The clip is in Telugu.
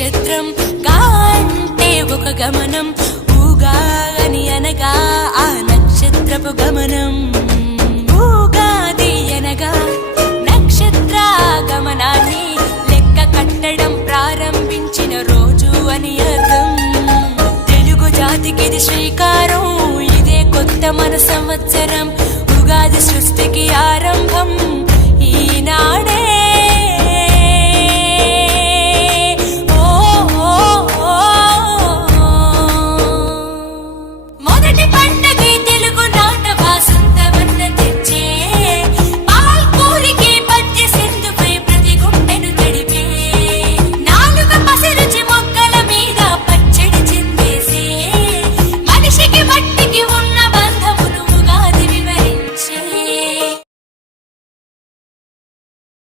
నక్షత్రం గా అంటే ఒక గమనం, ఊగా అని అనగా ఆ నక్షత్రపు గమనం. ఊగాది అనగా నక్షత్ర గమనాన్ని లెక్క కట్టడం ప్రారంభించిన రోజు అని అర్థం. తెలుగు జాతికిది శ్రీకారం, ఇదే కొత్త మన సంవత్సరం. ఉగాది సృష్టికి